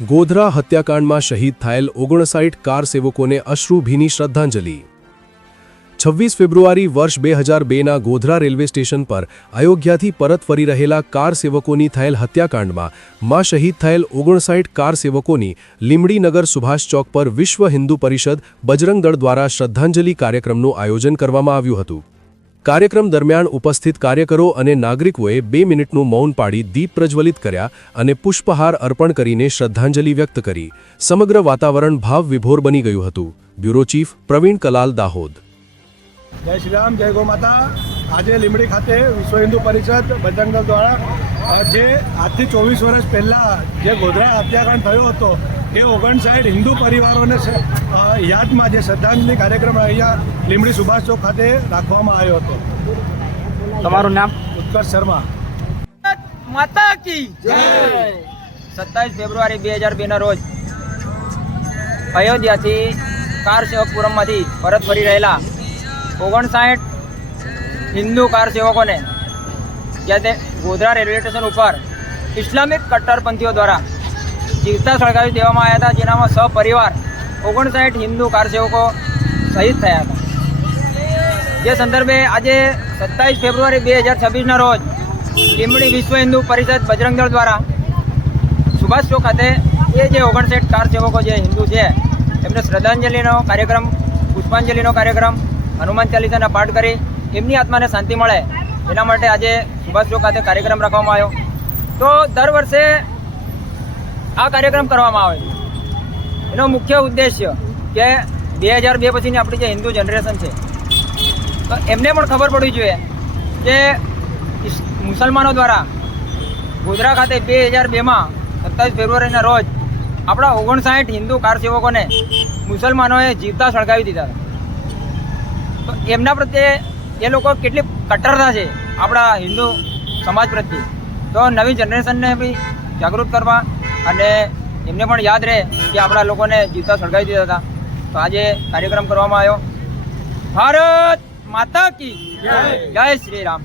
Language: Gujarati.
ગોધરા હત્યાકાંડમાં શહીદ થયેલ 59 કાર સેવકોને અશ્રુભીની શ્રદ્ધાંજલિ। 26 ફેબ્રુઆરી વર્ષ 2002ના ગોધરા રેલવે સ્ટેશન પર અયોધ્યાથી પરત ફરી રહેલા કાર સેવકોની થયેલ હત્યાકાંડમાં માં શહીદ થયેલ 59 કાર સેવકોની લીંબડીનગર સુભાષ ચોક પર વિશ્વ હિન્દુ પરિષદ બજરંગ દળ દ્વારા શ્રદ્ધાંજલિ કાર્યક્રમનું આયોજન કરવામાં આવ્યું હતું। કાર્યક્રમ દરમિયાન ઉપસ્થિત કાર્યકરો અને નાગરિકોએ 2 મિનિટનું મૌન પાડી દીપ પ્રજ્વલિત કર્યા અને પુષ્પહાર અર્પણ કરીને શ્રદ્ધાંજલિ વ્યક્ત કરી। સમગ્ર વાતાવરણ ભાવવિભોર બની ગયું હતું। Bureau chief Pravin Kalal, Dahod. जय श्री राम, जय गौ माता। आज લીંબડી ખાતે વિશ્વ હિન્દુ પરિષદ બજરંગ દળ દ્વારા જે આજથી 24 વર્ષ પહેલાં જે ગોધરા હત્યાકાંડ થયો હતો એ 59 હિન્દુ પરિવારોને યાદમાં જે શ્રદ્ધાંજલિ કાર્યક્રમ અહીંયા લીંબડી સુભાષ ચોક ખાતે રાખવામાં આવ્યો હતો। તમારું નામ? ઉત્કર્ષ શર્મા। માતા કી જય। 27 ફેબ્રુઆરી 2002ના રોજ અયોધ્યાથી કાર સેવકપુરમમાંથી પરત ફરી રહેલા 59 હિન્દુ કાર સેવકોને જ્યાં તે ગોધરા રેલવે સ્ટેશન ઉપર ઇસ્લામિક કટ્ટરપંથીઓ દ્વારા જીવતા સળગાવી દેવામાં આવ્યા હતા, જેનામાં સપરિવાર 59 હિન્દુ કાર સેવકો શહીદ થયા હતા। જે સંદર્ભે આજે 27 ફેબ્રુઆરી 2026ના રોજ લીંબડી વિશ્વ હિન્દુ પરિષદ બજરંગ દળ દ્વારા સુભાષ ચોક ખાતે એ જે 59 કાર સેવકો જે હિન્દુ છે એમને શ્રદ્ધાંજલિનો કાર્યક્રમ, પુષ્પાંજલિનો કાર્યક્રમ, હનુમાન ચાલીસાના પાઠ કરી એમની આત્માને શાંતિ મળે એના માટે આજે સુભાષ ચોક ખાતે કાર્યક્રમ રાખવામાં આવ્યો। તો દર વર્ષે આ કાર્યક્રમ કરવામાં આવે છે। એનો મુખ્ય ઉદ્દેશ્ય કે 2002 પછીની આપણી જે હિન્દુ જનરેશન છે તો એમને પણ ખબર પડવી જોઈએ કે મુસલમાનો દ્વારા ગોધરા ખાતે 2002માં 27 ફેબ્રુઆરીના રોજ આપણા 59 હિન્દુ કાર સેવકોને મુસલમાનોએ જીવતા સળગાવી દીધા હતા। તો એમના પ્રત્યે એ લોકો કેટલી કટ્ટરતા છે આપણા હિન્દુ સમાજ પ્રત્યે, તો નવી જનરેશનને બી જાગૃત કરવા અને એમને પણ યાદ રહે કે આપણા લોકોને જીવતા સળગાવી દીધા હતા। તો આજે કાર્યક્રમ કરવામાં આવ્યો। ભારત માતા કી જય, જય શ્રી રામ।